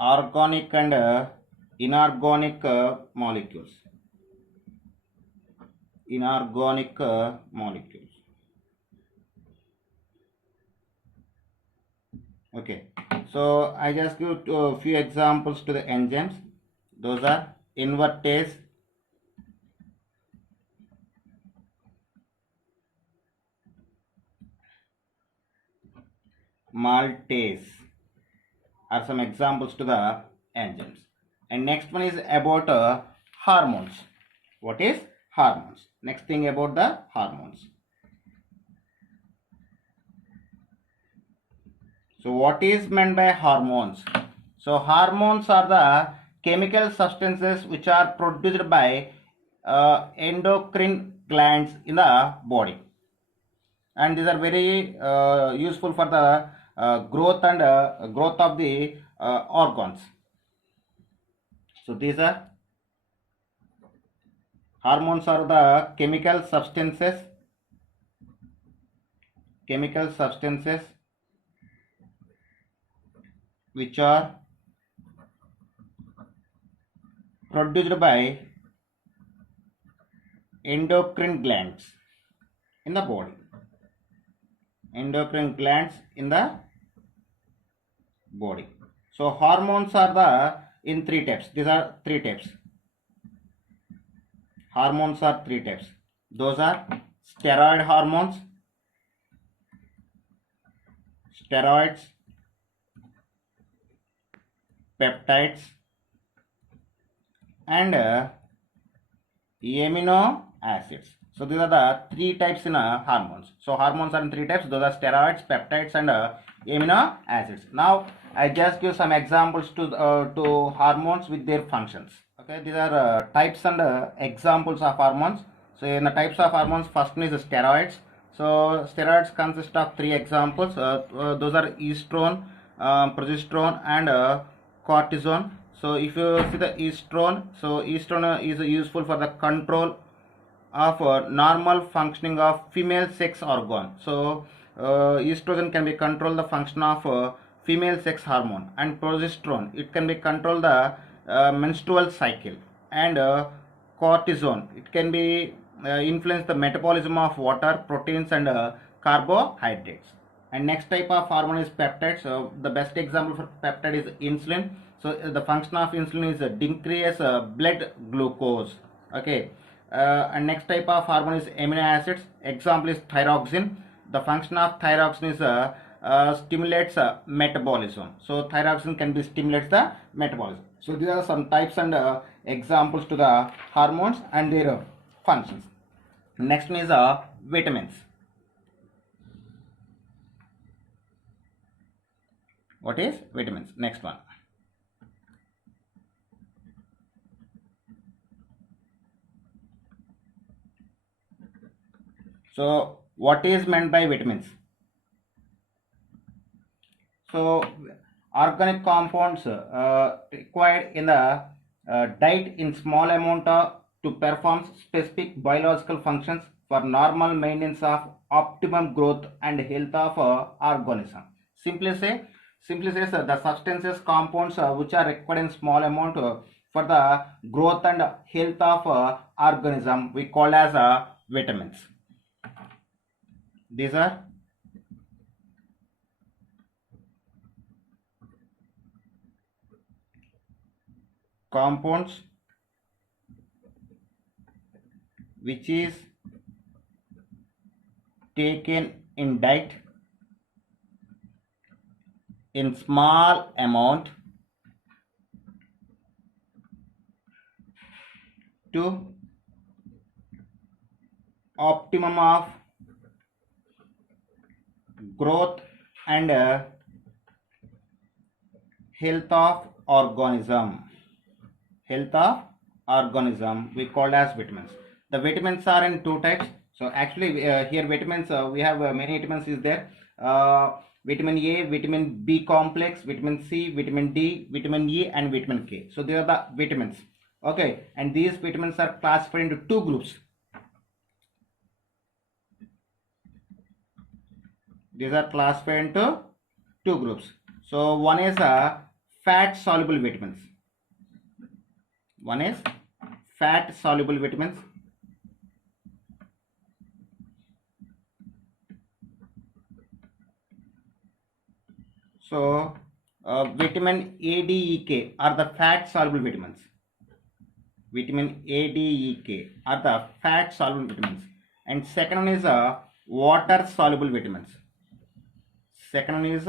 organic and inorganic molecules. inorganic molecules. Okay, so I just give a few examples to the enzymes. Those are invertase, maltase are some examples to the enzymes. And next one is about hormones. What is hormones? Next thing about the hormones. So what is meant by hormones? So hormones are the chemical substances which are produced by endocrine glands in the body, and these are very useful for the growth and growth of the organs. So these are hormones are the chemical substances which are produced by endocrine glands in the body. Endocrine glands in the body. So hormones are the in three types. These are three types. Hormones are three types. Those are steroid hormones, steroids, peptides, and amino acids. So these are the three types in hormones. So hormones are in three types. Those are steroids, peptides, and amino acids. Now I just give some examples to hormones with their functions. Okay, these are types and examples of hormones. So in the types of hormones, first one is steroids. So steroids consist of three examples. Those are estrone, progesterone, and cortisone. So if you see the estrone, so estrone is useful for the control of normal functioning of female sex organ. So estrogen can be control the function of female sex hormone, and progesterone it can be control the menstrual cycle, and cortisone it can be influence the metabolism of water, proteins, and carbohydrates. And next type of hormone is peptides. So the best example for peptide is insulin. So the function of insulin is decrease blood glucose. Okay. And next type of hormone is amino acids. Example is thyroxine. The function of thyroxine is stimulates metabolism. So thyroxine can be stimulates the metabolism. So these are some types and examples to the hormones and their functions. Next one is vitamins. What is vitamins? Next one. So what is meant by vitamins? So organic compounds required in the diet in small amount to perform specific biological functions for normal maintenance of optimum growth and health of organism. Simply says the substances compounds which are required in small amount for the growth and health of organism we call as vitamins. These are compounds which is taken in diet in small amount to optimum of growth and health of organism. Health of organism we call as vitamins. The vitamins are in two types. So actually here vitamins we have many vitamins is there. Vitamin A, vitamin B complex, vitamin C, vitamin D, vitamin E, and vitamin K. So they are the vitamins. Okay, and these vitamins are classified into two groups. These are classified into two groups. So one is fat soluble vitamins. One is fat soluble vitamins, So vitamin A, D, E, K are the fat soluble vitamins. Vitamin A, D, E, K are the fat soluble vitamins. And second one is water soluble vitamins. Second one is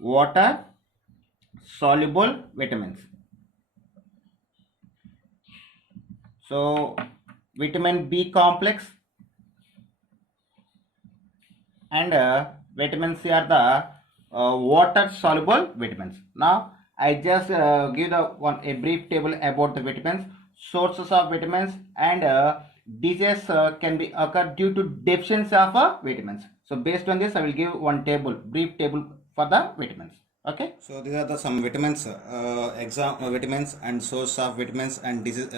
water soluble vitamins. So vitamin B complex and vitamin C are the water soluble vitamins. Now I just give a brief table about the vitamins, sources of vitamins, and diseases can be occur due to deficiency of vitamins. So based on this, I will give one table, brief table for the vitamins. Okay. So these are the some vitamins, vitamins and source of vitamins and disease,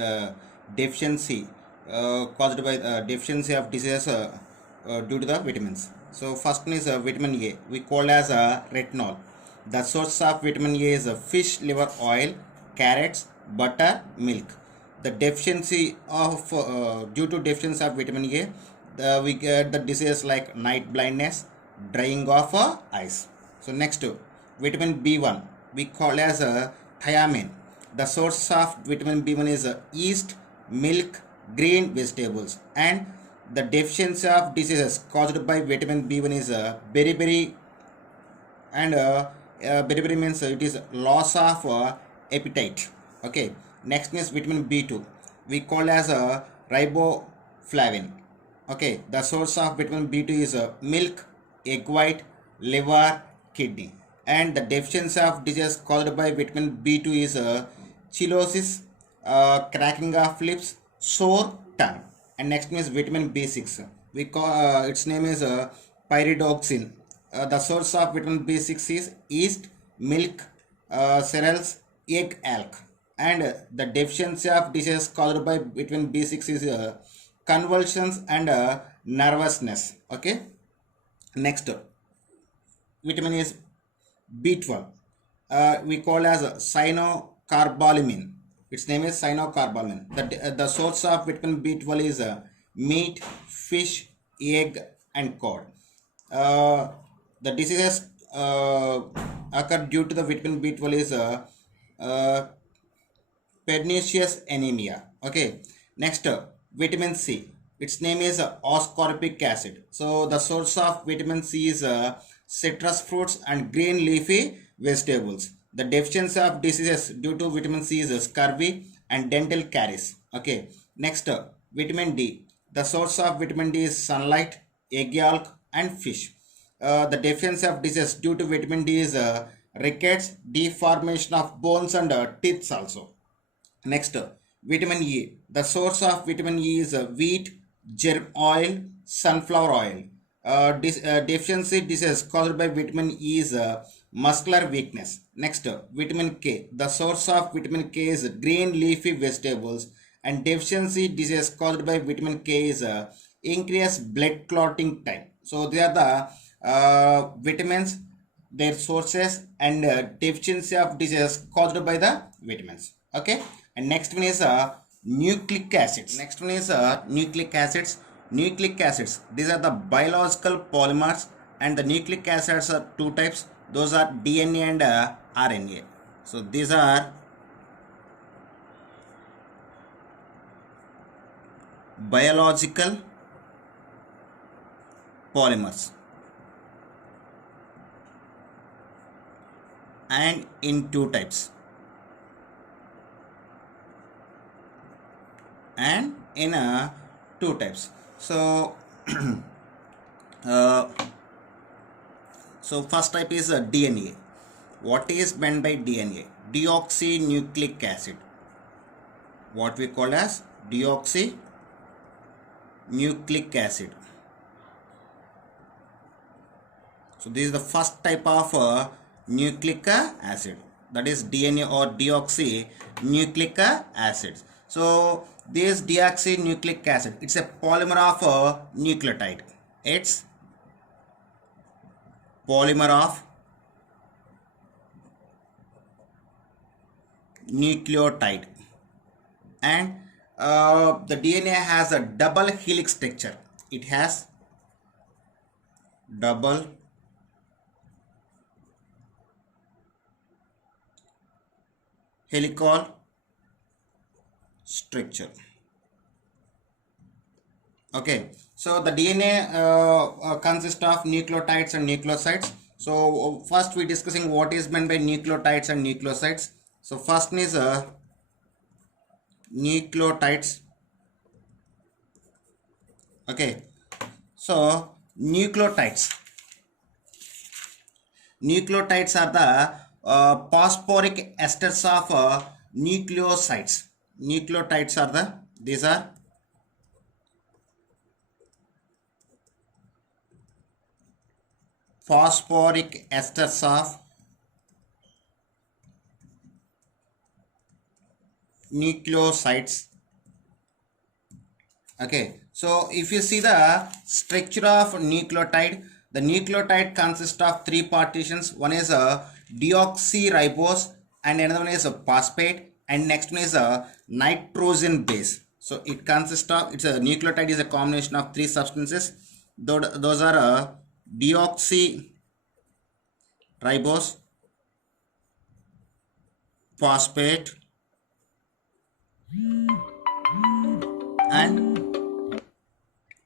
deficiency caused by deficiency of diseases due to the vitamins. So first one is vitamin A. We call as retinol. The source of vitamin A is fish liver oil, carrots, butter, milk. The deficiency of due to deficiency of vitamin A, we get the disease like night blindness, drying of eyes. So next, vitamin B1 we call as thiamine. The source of vitamin B1 is yeast, milk, green vegetables, and the deficiency of diseases caused by vitamin B1 is beriberi, and beriberi means it is loss of appetite. Okay. Next is vitamin B2. We call as riboflavin. Okay. The source of vitamin B2 is milk, egg white, liver, kidney. And the deficiency of disease caused by vitamin B2 is chillosis, cracking of lips, sore tongue. And next is vitamin B6. We call its name is pyridoxine. The source of vitamin B6 is yeast, milk, cereals, egg yolk. And the deficiency of disease caused by vitamin B6 is convulsions and nervousness. Okay. Next, vitamin is B12. We call as cyanocarbalamin. Its name is cyanocarbalamin. The source of vitamin B12 is meat, fish, egg, and cod. The diseases occur due to the vitamin B12 is pernicious anemia. Okay. Next, vitamin C. Its name is ascorbic acid. So the source of vitamin C is citrus fruits and green leafy vegetables. The deficiency of diseases due to vitamin C is scurvy and dental caries. Okay. Next, vitamin D. The source of vitamin D is sunlight, egg yolk, and fish. The deficiency of disease due to vitamin D is rickets, deformation of bones, and teeth also. Next, vitamin E. The source of vitamin E is wheat, germ oil, sunflower oil. Deficiency disease caused by vitamin E is muscular weakness. Next, vitamin K. The source of vitamin K is green leafy vegetables, and deficiency disease caused by vitamin K is increased blood clotting time. So they are the vitamins, their sources, and deficiency of disease caused by the vitamins. Okay. And next one is nucleic acids. Next one is nucleic acids. Nucleic acids, these are the biological polymers, and the nucleic acids are two types. Those are DNA and RNA. So these are biological polymers, and in two types, and in two types. So so first type is DNA. What is meant by DNA? Deoxynucleic acid. What we call as deoxynucleic acid. So this is the first type of nucleic acid, that is DNA or deoxynucleic acids. So this deoxynucleic acid, it's a polymer of a nucleotide. It's polymer of nucleotide, and the DNA has a double helix structure. It has double helical structure. Okay, so the DNA consists of nucleotides and nucleosides. So first we discussing what is meant by nucleotides and nucleosides. So first is nucleotides. Okay, so nucleotides are the phosphoric esters of nucleosides. Nucleotides are these are phosphoric esters of nucleosides. Okay, so if you see the structure of nucleotide, the nucleotide consists of three partitions. One is a deoxyribose, and another one is a phosphate, and next one is a nitrogen base. So it consists of, it's a nucleotide is a combination of three substances. Those are a deoxyribose, phosphate, and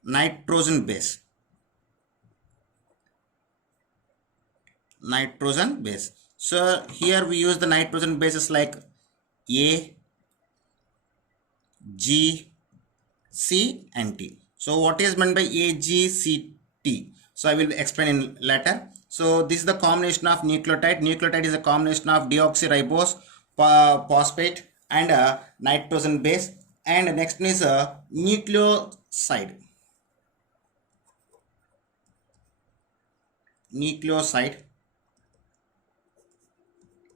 nitrogen base. So here we use the nitrogen bases like A, G, C and T. So what is meant by A, G, C, T? So I will explain in later. So this is the combination of nucleotide. Nucleotide is a combination of deoxyribose, phosphate and nitrogen base. And next one is a nucleoside.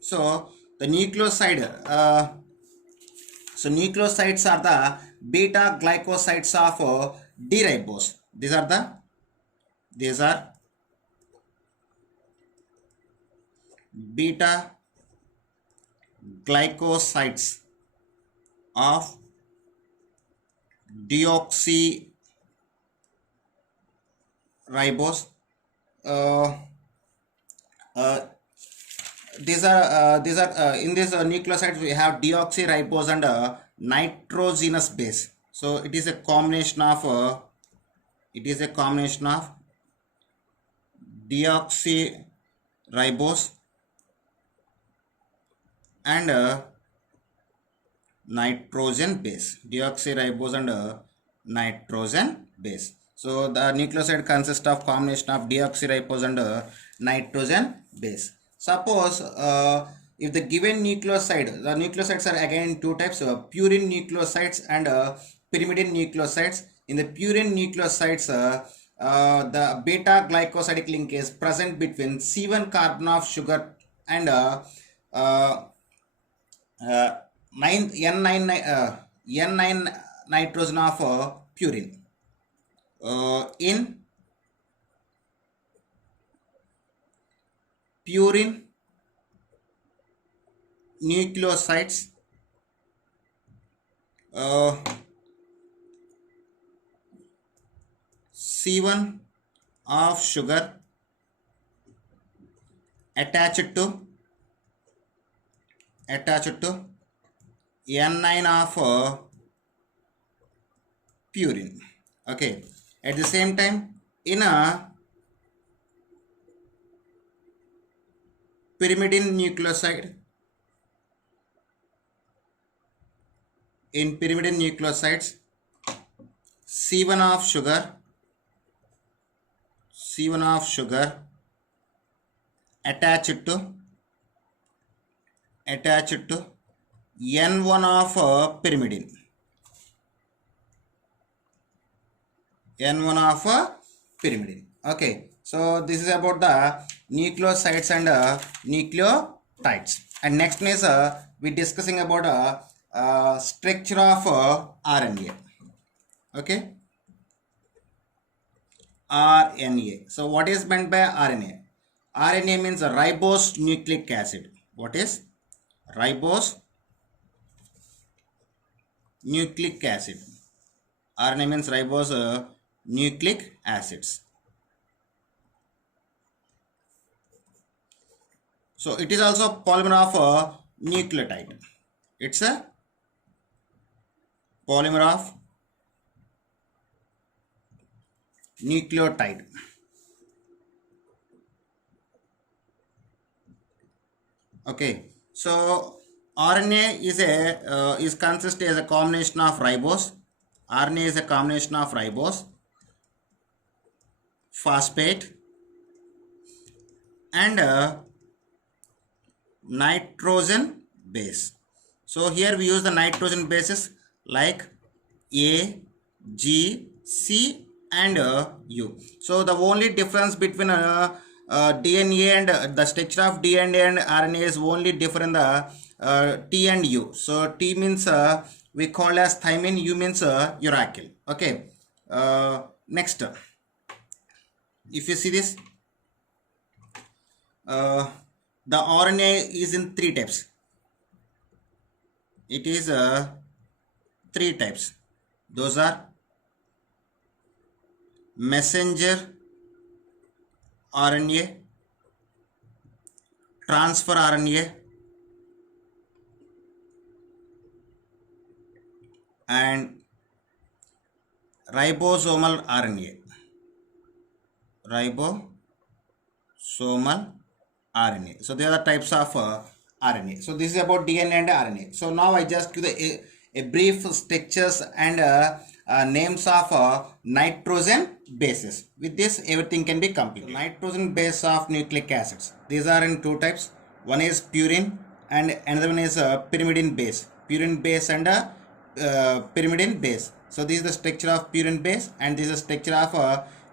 So the nucleoside, so nucleosides are the beta glycosides of D-ribose. These are beta glycosides of deoxyribose. These are in this nucleosides we have deoxyribose and nitrogenous base. So it is a combination of deoxyribose and nitrogen base. So the nucleoside consists of combination of deoxyribose and nitrogen base. Suppose if the given nucleoside, the nucleosides are again two types, purine nucleosides and pyrimidine nucleosides. In the purine nucleosides, the beta glycosidic link is present between C1 carbon of sugar and N9 nitrogen of purine. In purine nucleosides, C1 of sugar attached to N9 of purine. Okay, at the same time in a pyrimidine nucleoside, in pyrimidine nucleosides, C1 of sugar attached to N1 of pyrimidine. Okay, so this is about the nucleosides and nucleotides. And next one is we discussing about structure of RNA. Okay, RNA. So what is meant by RNA? RNA means a ribose nucleic acid. What is ribose nucleic acid? RNA means ribose nucleic acids. So it is also polymer of nucleotide. It's a polymer of nucleotide. Okay, so RNA is consist as a combination of ribose. RNA is a combination of ribose, phosphate, and nitrogen base. So here we use the nitrogen bases like A, G, C, and U. So the only difference between DNA and the structure of DNA and RNA is only different in the T and U. So T means we call as thymine, U means uracil. Okay. Next, if you see this, the RNA is in three types. It is three types. Those are messenger RNA, transfer RNA, and ribosomal RNA. Ribosomal RNA. So they are the types of RNA. So this is about DNA and RNA. So now I just give a brief structures and names of nitrogen bases. With this, everything can be complete. So, nitrogen base of nucleic acids. These are in two types. One is purine and another one is pyrimidine base. Purine base and pyrimidine base. So this is the structure of purine base and this is the structure of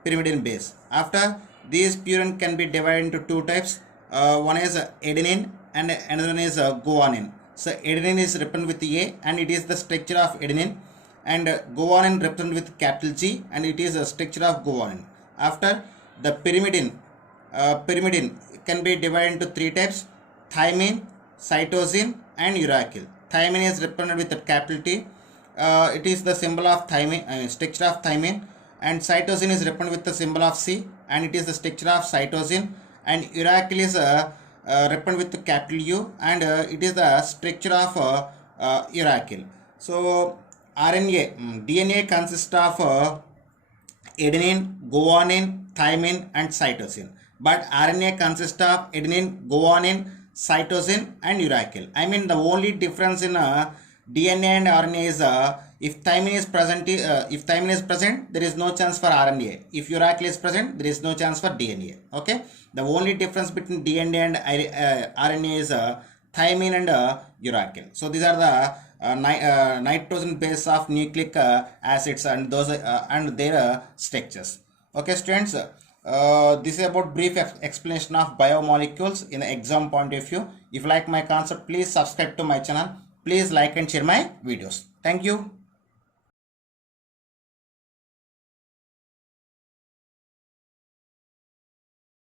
pyrimidine base. After these, purine can be divided into two types. One is adenine and another one is guanine. So adenine is represented with A and it is the structure of adenine, and guanine represented with capital G and it is a structure of guanine. After the pyrimidine, pyrimidine can be divided into three types: thymine, cytosine, and uracil. Thymine is represented with the capital T. It is the symbol of thymine, structure of thymine, and cytosine is represented with the symbol of C and it is the structure of cytosine, and uracil is represented with the capital U and it is the structure of uracil. So DNA consists of adenine, guanine, thymine, and cytosine, but RNA consists of adenine, guanine, cytosine, and uracil. I mean, the only difference in DNA and RNA is if thymine is present, there is no chance for RNA. If uracil is present, there is no chance for DNA. Okay, the only difference between DNA and RNA is thymine and uracil. So these are the nitrogen base of nucleic acids and those and their structures. Okay, students. This is about brief explanation of biomolecules in the exam point of view. If you like my concept, please subscribe to my channel. Please like and share my videos. Thank you.